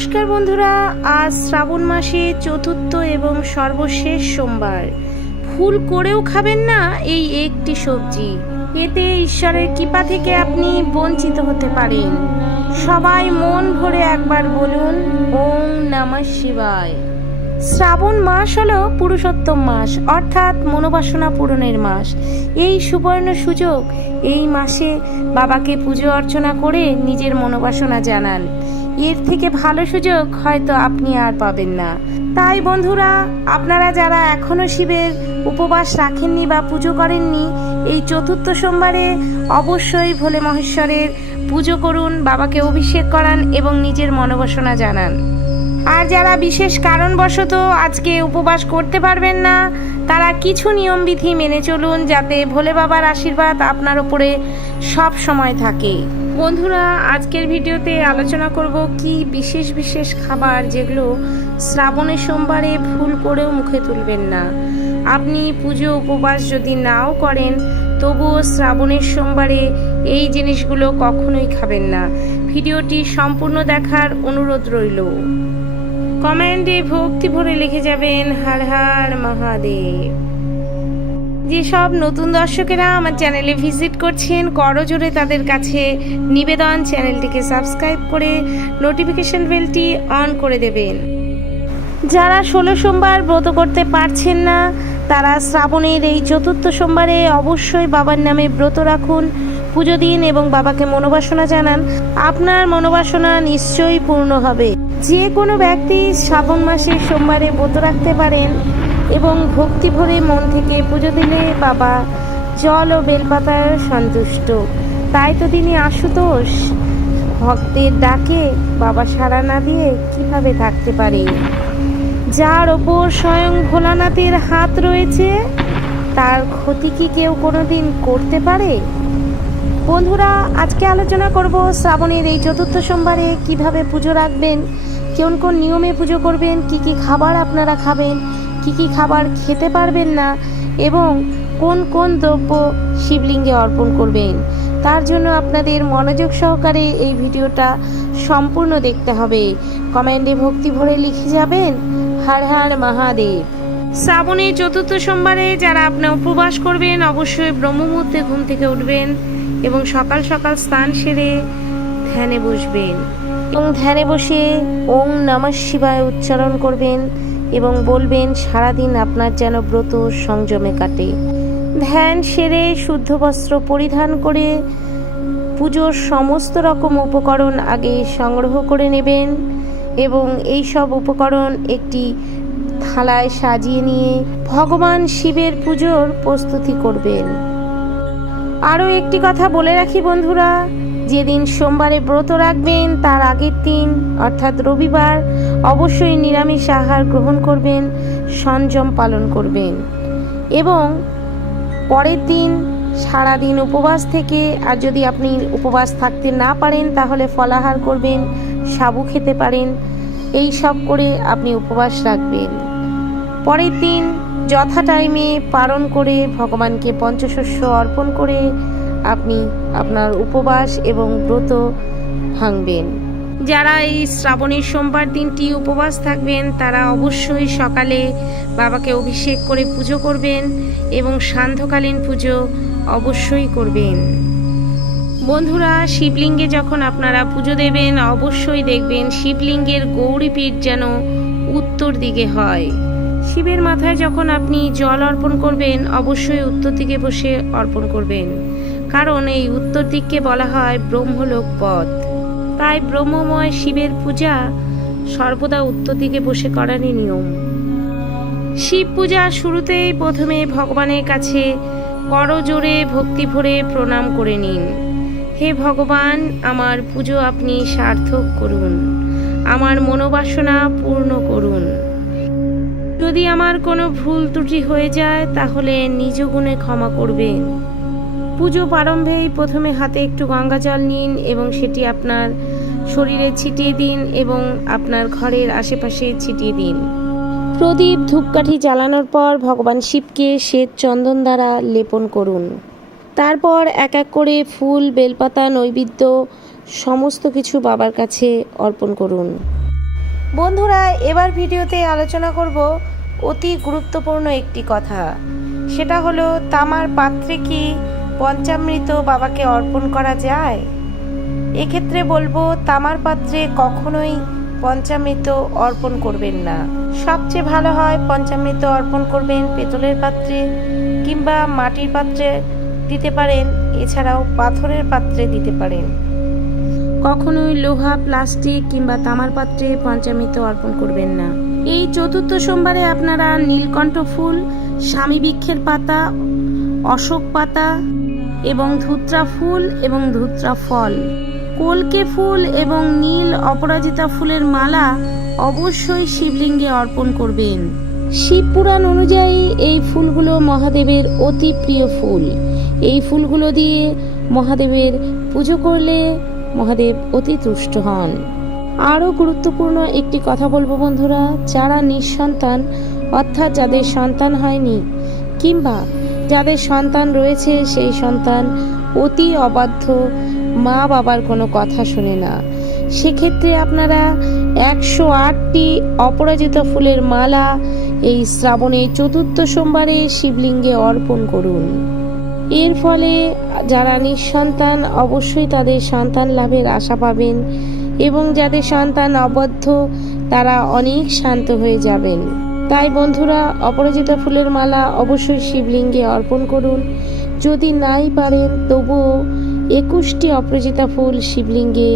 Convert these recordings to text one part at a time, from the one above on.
নমস্কার বন্ধুরা, আজ শ্রাবণ মাসে চতুর্থ এবং সর্বশেষ সোমবার। ভুল করেও খাবেন না এই একটি সবজি, এতে ঈশ্বরের কৃপা থেকে আপনি বঞ্চিত হতে পারেন। সবাই মন ভরে একবার বলুন ওম নমঃ শিবায়। শ্রাবণ মাস হলো পুরুষোত্তম মাস, অর্থাৎ মনোবাসনা পূরণের মাস। এই সুবর্ণ সুযোগ, এই মাসে বাবাকে পুজো অর্চনা করে নিজের মনোবাসনা জানান। এর থেকে ভালো সুযোগ হয়তো আপনি আর পাবেন না। তাই বন্ধুরা, আপনারা যারা এখনো শিবের উপবাস রাখেননি বা পুজো করেননি, এই চতুর্থ সোমবারে অবশ্যই ভোলে মহেশ্বরের পুজো করুন, বাবাকে অভিষেক করান এবং নিজের মনোবাসনা জানান। আর যারা বিশেষ কারণবশত আজকে উপবাস করতে পারবেন না, তারা কিছু নিয়মবিধি মেনে চলুন, যাতে ভোলে বাবার আশীর্বাদ আপনার উপরে সব সময় থাকে। বন্ধুরা, আজকের ভিডিওতে আলোচনা করব কি বিশেষ বিশেষ খাবার যেগুলো শ্রাবণের সোমবারে ভুল করেও মুখে তুলবেন না। আপনি পুজো উপবাস যদি নাও করেন, তবুও শ্রাবণের সোমবারে এই জিনিসগুলো কখনোই খাবেন না। ভিডিওটি সম্পূর্ণ দেখার অনুরোধ রইল। কমেন্টে ভক্তি ভরে লিখে যাবেন হর হর মহাদেব। যেসব নতুন দর্শকেরা আমার চ্যানেলে ভিজিট করছেন, করজোড়ে তাদের কাছে নিবেদন, চ্যানেলটিকে সাবস্ক্রাইব করে নোটিফিকেশন বেলটি অন করে দেবেন। যারা 16 সোমবার ব্রত করতে পারছেন না, তারা শ্রাবণের এই চতুর্থ সোমবারে অবশ্যই বাবার নামে ব্রত রাখুন, পুজো দিন এবং বাবাকে মনোবাসনা জানান। আপনার মনোবাসনা নিশ্চয়ই পূর্ণ হবে। যে কোনো ব্যক্তি শ্রাবণ মাসে সোমবারে ব্রত রাখতে পারেন এবং ভক্তি ভরে মন থেকে পুজো দিলে বাবা জল ও বেলপাতায় সন্তুষ্ট। তাই তো তিনি আশুতোষ। ভক্তের ডাকে বাবা সাড়া না দিয়ে কিভাবে থাকতে পারে? যার ওপর স্বয়ং ভোলানাথের হাত রয়েছে, তার ক্ষতি কি কেউ কোনোদিন করতে পারে? বন্ধুরা, আজকে আলোচনা করব শ্রাবণের এই চতুর্থ সোমবারে কিভাবে পুজো রাখবেন, কোন কোন নিয়মে পুজো করবেন, কি কি খাবার আপনারা খাবেন, কি কি খাবার খেতে পারবেন না এবং কোন কোন দ্রব্য শিবলিঙ্গে অর্পণ করবেন। তার জন্য আপনাদের মনোযোগ সহকারে এই ভিডিওটা সম্পূর্ণ দেখতে হবে। কমেন্টে ভক্তি ভরে লিখে যাবেন হর হর মহাদেব। শ্রাবণের চতুর্থ সোমবারে যারা আপনার উপবাস করবেন, অবশ্যই ব্রহ্ম মুহূর্তে ঘুম থেকে উঠবেন এবং সকাল সকাল স্নান সেরে ধ্যানে বসবেন এবং ধ্যানে বসে ওম নমঃ শিবায় উচ্চারণ করবেন এবং বলবেন সারাদিন আপনার যেন ব্রত সংযমে কাটে। ধ্যান সেরে শুদ্ধ বস্ত্র পরিধান করে পুজোর সমস্ত রকম উপকরণ আগে সংগ্রহ করে নেবেন এবং এই সব উপকরণ একটি থালায় সাজিয়ে নিয়ে ভগবান শিবের পুজোর প্রস্তুতি করবেন। আরও একটি কথা বলে রাখি বন্ধুরা, যেদিন সোমবারে ব্রত রাখবেন তার আগের দিন অর্থাৎ রবিবার অবশ্যই নিরামিষ আহার গ্রহণ করবেন, সংযম পালন করবেন এবং পরের দিন সারাদিন উপবাস থেকে, আর যদি আপনি উপবাস থাকতে না পারেন তাহলে ফলাহার করবেন, সাবু খেতে পারেন, এই সব করে আপনি উপবাস রাখবেন। পরের দিন যথা টাইমে পালন করে ভগবানকে পঞ্চশস্য অর্পণ করে আপনি আপনার উপবাস এবং ব্রত ভাঙবেন। যারা এই শ্রাবণের সোমবার দিনটি উপবাস থাকবেন, তারা অবশ্যই সকালে বাবাকে অভিষেক করে পুজো করবেন এবং সান্ধ্যকালীন পুজো অবশ্যই করবেন। বন্ধুরা, শিবলিঙ্গে যখন আপনারা পুজো দেবেন, অবশ্যই দেখবেন শিবলিঙ্গের গৌরীপীঠ যেন উত্তর দিকে হয়। শিবের মাথায় যখন আপনি জল অর্পণ করবেন, অবশ্যই উত্তর দিকে বসে অর্পণ করবেন, কারণ এই উত্তর দিককে বলা হয় ব্রহ্মলোক পথ। তাই ব্রহ্মময় শিবের পূজা সর্বদা উত্তর দিকে বসে করারই নিয়ম। শিব পূজা শুরুতেই প্রথমে ভগবানের কাছে করজোড়ে ভক্তি ভরে প্রণাম করে নিন। হে ভগবান, আমার পুজো আপনি সার্থক করুন, আমার মনোবাসনা পূর্ণ করুন। যদি আমার কোনো ভুল ত্রুটি হয়ে যায় তাহলে নিজ গুণে ক্ষমা করবেন। পুজো প্রারম্ভেই প্রথমে হাতে একটু গঙ্গা জল নিন এবং সেটি আপনার শরীরে ছিটিয়ে দিন এবং আপনার ঘরের আশেপাশে ছিটিয়ে দিন। প্রদীপ ধূপকাঠি জ্বালানোর পর ভগবান শিবকে শ্বেত চন্দন দ্বারা লেপন করুন। তারপর এক এক করে ফুল, বেলপাতা, নৈবেদ্য সমস্ত কিছু বাবার কাছে অর্পণ করুন। বন্ধুরা, এবার ভিডিওতে আলোচনা করব অতি গুরুত্বপূর্ণ একটি কথা। সেটা হলো, তামার পাত্রে কি পঞ্চামৃত বাবাকে অর্পণ করা যায়? এক্ষেত্রে বলবো, তামার পাত্রে কখনোই পঞ্চামৃত অর্পণ করবেন না। সবচেয়ে ভালো হয় পঞ্চামৃত অর্পণ করবেন পেতলের পাত্রে কিংবা মাটির পাত্রে দিতে পারেন, এছাড়াও পাথরের পাত্রে দিতে পারেন। কখনোই লোহা, প্লাস্টিক কিংবা তামার পাত্রে পঞ্চামৃত অর্পণ করবেন না। এই চতুর্থ সোমবারে আপনারা নীলকণ্ঠ ফুল, স্বামী বৃক্ষের পাতা, অশোক পাতা এবং ধুত্রা ফুল এবং ধুত্রা ফল, কলকে ফুল এবং নীল অপরাজিতা ফুলের মালা অবশ্যই শিবলিঙ্গে অর্পণ করবেন। শিব পুরাণ অনুযায়ী এই ফুলগুলো মহাদেবের অতি প্রিয় ফুল। এই ফুলগুলো দিয়ে মহাদেবের পুজো করলে মহাদেব অতি তুষ্ট হন। আরও গুরুত্বপূর্ণ একটি কথা বলবো বন্ধুরা, যারা নিঃসন্তান অর্থাৎ যাদের সন্তান হয়নি কিংবা যাদের সন্তান রয়েছে, সেই সন্তান অতি অবাধ্য, মা বাবার কোনো কথা শোনে না, সেক্ষেত্রে আপনারা 108টি অপরাজিতা ফুলের মালা এই শ্রাবণের চতুর্থ সোমবারে শিবলিঙ্গে অর্পণ করুন। এর ফলে যারা নিঃসন্তান অবশ্যই তাদের সন্তান লাভের আশা পাবেন এবং যাদের সন্তান অবদ্ধ তারা অনেক শান্ত হয়ে যাবেন। তাই বন্ধুরা, অপরাজিতা ফুলের মালা অবশ্যই শিবলিঙ্গে অর্পণ করুন। যদি নাই পারেন তবুও 21টি অপরাজিতা ফুল শিবলিঙ্গে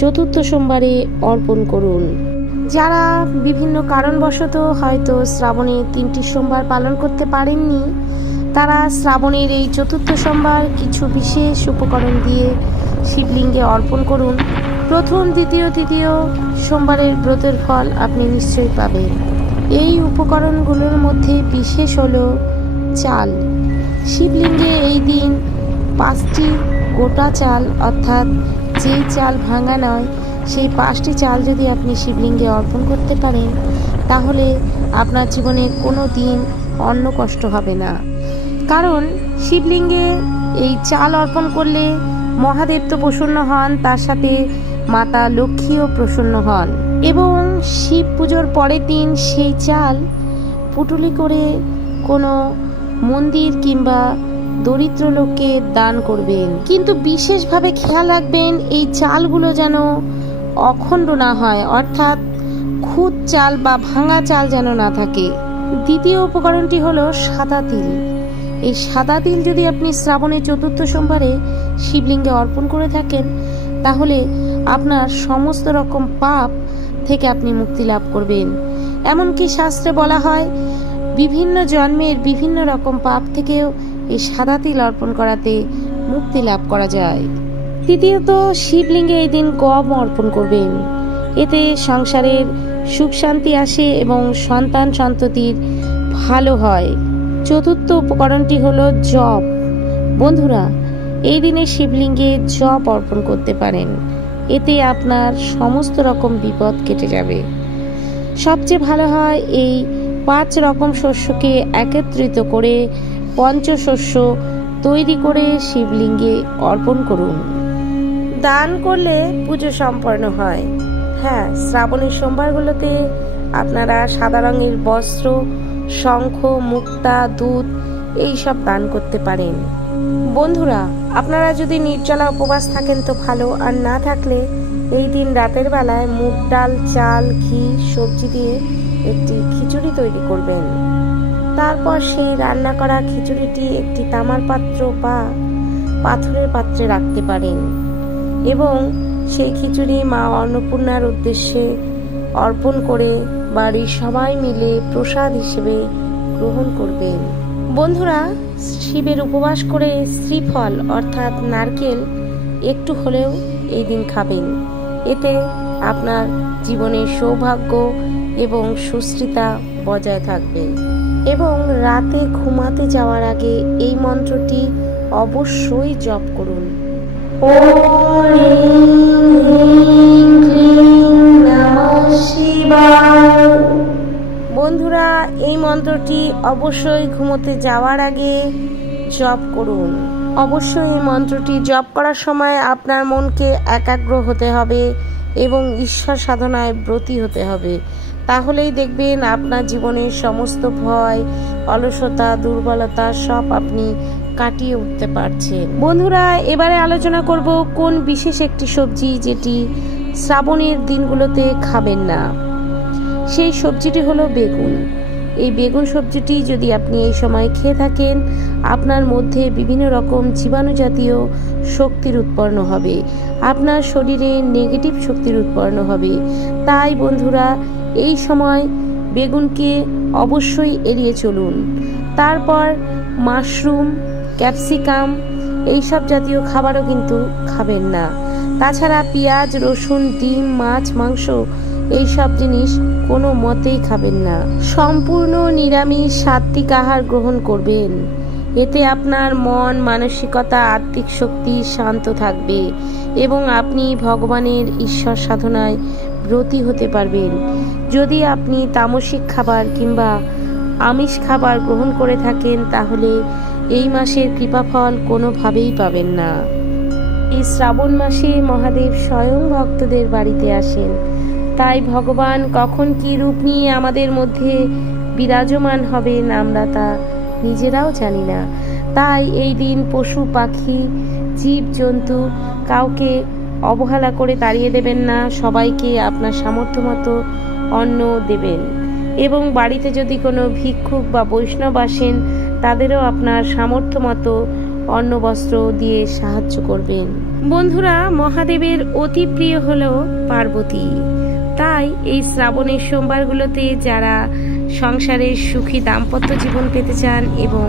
চতুর্থ সোমবারে অর্পণ করুন। যারা বিভিন্ন কারণবশত হয়তো শ্রাবণে 3টি সোমবার পালন করতে পারেননি, তারা শ্রাবণের এই চতুর্থ সোমবার কিছু বিশেষ উপকরণ দিয়ে শিবলিঙ্গে অর্পণ করুন। প্রথম, দ্বিতীয়, তৃতীয় সোমবারের ব্রতের ফল আপনি নিশ্চয়ই পাবেন। এই উপকরণগুলোর মধ্যে বিশেষ হলো চাল। শিবলিঙ্গে এই দিন 5টি গোটা চাল, অর্থাৎ যেই চাল ভাঙা নয়, সেই 5টি চাল যদি আপনি শিবলিঙ্গে অর্পণ করতে পারেন, তাহলে আপনার জীবনে কোনো দিন অন্ন কষ্ট হবে না। কারণ শিবলিঙ্গে এই চাল অর্পণ করলে মহাদেব তো প্রসন্ন হন, তার সাথে মাতা লক্ষ্মীও প্রসন্ন হন। এবং শিব পুজোর পরের দিন সেই চাল পুটুলি করে কোনো মন্দির কিংবা দরিদ্র লোককে দান করবেন। কিন্তু বিশেষভাবে খেয়াল রাখবেন এই চালগুলো যেন অখণ্ড না হয়, অর্থাৎ খুদ চাল বা ভাঙা চাল যেন না থাকে। দ্বিতীয় উপকরণটি হলো সাদা তিল। এই সাদা তিল যদি আপনি শ্রাবণের চতুর্থ সোমবারে শিবলিঙ্গে অর্পণ করে থাকেন, তাহলে আপনার সমস্ত রকম পাপ থেকে আপনি মুক্তি লাভ করবেন। এমনকি শাস্ত্রে বলা হয়, বিভিন্ন জন্মের বিভিন্ন রকম পাপ থেকেও এই সাদা তিল অর্পণ করাতে মুক্তি লাভ করা যায়। তৃতীয়ত, শিবলিঙ্গে এই দিন গম অর্পণ করবেন। এতে সংসারের সুখ শান্তি আসে এবং সন্তান সন্ততির ভালো হয়। চতুর্থ উপকরণটি হলো জপ। বন্ধুরা, এই দিনে শিবলিঙ্গে জপ অর্পণ করতে পারেন। এতে আপনার সমস্ত রকম বিপদ কেটে যাবে। সবচেয়ে ভালো হয় এই 5 রকম শস্যকে একত্রিত করে পঞ্চশস্য তৈরি করে শিবলিঙ্গে অর্পণ করুন। দান করলে পুজো সম্পন্ন হয়। হ্যাঁ, শ্রাবণের সোমবারগুলোতে আপনারা সাদা রঙের বস্ত্র, শঙ্খ, মুক্তা, দুধ এইসব দান করতে পারেন। বন্ধুরা, আপনারা যদি নির্জলা উপবাস থাকেন তো ভালো, আর না থাকলে এই দিন রাতের বেলায় মুগ ডাল, চাল, ঘি, সবজি দিয়ে একটি খিচুড়ি তৈরি করবেন। তারপর সেই রান্না করা খিচুড়িটি একটি তামার পাত্র বা পাথরের পাত্রে রাখতে পারেন এবং সেই খিচুড়ি মা অন্নপূর্ণার উদ্দেশ্যে অর্পণ করে বাড়ির সবাই মিলে প্রসাদ হিসেবে গ্রহণ করবেন। বন্ধুরা, শিবের উপবাস করে শ্রীফল অর্থাৎ নারকেল একটু হলেও এই দিন খাবেন। এতে আপনার জীবনের সৌভাগ্য এবং সুস্থতা বজায় থাকবে। এবং রাতে ঘুমাতে যাওয়ার আগে এই মন্ত্রটি অবশ্যই জপ করুন। ওম হ্রিং ক্লিং নমঃ শিবায়। বন্ধুরা, এই মন্ত্রটি অবশ্যই ঘুমোতে যাওয়ার আগে জপ করুন। অবশ্যই এই মন্ত্রটি জপ করার সময় আপনার মনকে একাগ্র হতে হবে এবং ঈশ্বর সাধনায় ব্রতী হতে হবে। তাহলেই দেখবেন আপনার জীবনের সমস্ত ভয়, অলসতা, দুর্বলতা সব আপনি কাটিয়ে উঠতে পারছেন। বন্ধুরা, এবারে আলোচনা করব কোন বিশেষ একটি সবজি যেটি শ্রাবণের দিনগুলোতে খাবেন না। সেই সবজিটি হলো বেগুন। এই বেগুন সবজিটি যদি আপনি এই সময় খেয়ে থাকেন, আপনার মধ্যে বিভিন্ন রকম জীবাণু জাতীয় শক্তির উৎপন্ন হবে, আপনার শরীরে নেগেটিভ শক্তির উৎপন্ন হবে। তাই বন্ধুরা, এই সময় বেগুনকে অবশ্যই এড়িয়ে চলুন। তারপর মাশরুম, ক্যাপসিকাম এইসব জাতীয় খাবারও কিন্তু খাবেন না। তাছাড়া পেঁয়াজ, রসুন, ডিম, মাছ, মাংস এইসব জিনিস কোনো মতেই খাবেন না। সম্পূর্ণ নিরামিষ সাত্ত্বিক আহার গ্রহণ করবেন। এতে আপনার মন, মানসিকতা, আত্মিক শক্তি শান্ত থাকবে এবং আপনি ভগবানের ঈশ্বর সাধনায় ব্রতী হতে পারবেন। যদি আপনি তামসিক খাবার কিংবা আমিষ খাবার গ্রহণ করে থাকেন, তাহলে এই মাসের কৃপাফল কোনোভাবেই পাবেন না। এই শ্রাবণ মাসে মহাদেব স্বয়ং ভক্তদের বাড়িতে আসেন। তাই ভগবান কখন কী রূপ নিয়ে আমাদের মধ্যে বিরাজমান হবেন আমরা তা নিজেরাও জানি না। তাই এই দিন পশু পাখি, জীব জন্তু কাউকে অবহেলা করে তাড়িয়ে দেবেন না। সবাইকে আপনার সামর্থ্য মতো অন্ন দেবেন এবং বাড়িতে যদি কোনো ভিক্ষুক বা বৈষ্ণব আসেন, তাদেরও আপনার সামর্থ্য মতো অন্ন বস্ত্র দিয়ে সাহায্য করবেন। বন্ধুরা, মহাদেবের অতি প্রিয় হলো পার্বতী। তাই এই শ্রাবণের সোমবারগুলোতে যারা সংসারের সুখী দাম্পত্য জীবন পেতে চান এবং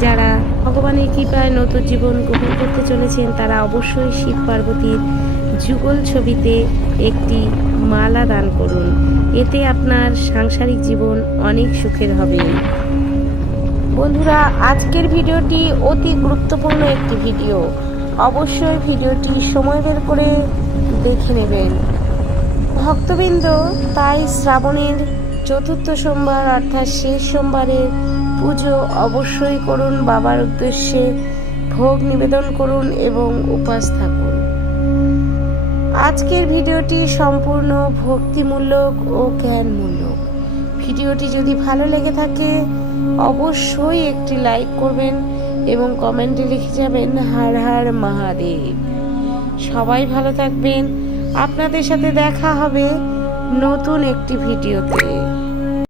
যারা ভগবানের কৃপায় নতুন জীবন গ্রহণ করতে চলেছেন, তারা অবশ্যই শিব পার্বতীর যুগল ছবিতে একটি মালা দান করুন। এতে আপনার সাংসারিক জীবন অনেক সুখের হবে। বন্ধুরা, আজকের ভিডিওটি অতি গুরুত্বপূর্ণ একটি ভিডিও। অবশ্যই ভিডিওটি সময় বের করে দেখে নেবেন ভক্তবৃন্দ। তাই শ্রাবণের চতুর্থ সোমবার অর্থাৎ শেষ সোমবারের পুজো অবশ্যই করুন। বাবার উদ্দেশ্যে ভোগ নিবেদন করুন এবং উপবাস থাকুন। আজকের ভিডিওটি সম্পূর্ণ ভক্তিমূলক ও জ্ঞানমূলক। ভিডিওটি যদি ভালো লেগে থাকে অবশ্যই একটি লাইক করবেন এবং কমেন্টে লিখে যাবেন হর হর মহাদেব। সবাই ভালো থাকবেন। আপনাদের সাথে দেখা হবে নতুন একটি ভিডিওতে।